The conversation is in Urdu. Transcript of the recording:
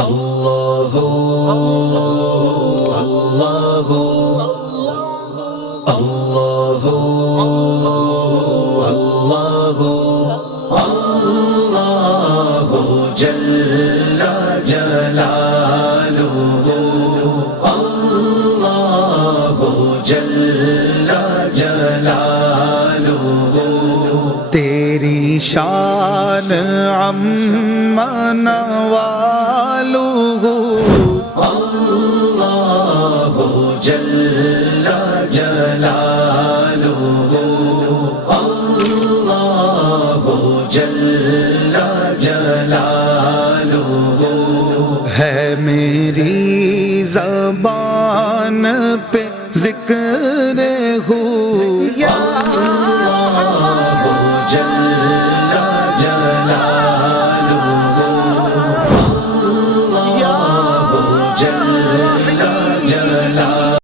اللہ اللہ اللہ اللہ اللہ جل جلالہ اللہ جل جلالہ تیری شان عم نوالہ اللہ جل جلالہ اللہ جل جلالہ ہے میری زبان پہ ذکر ہو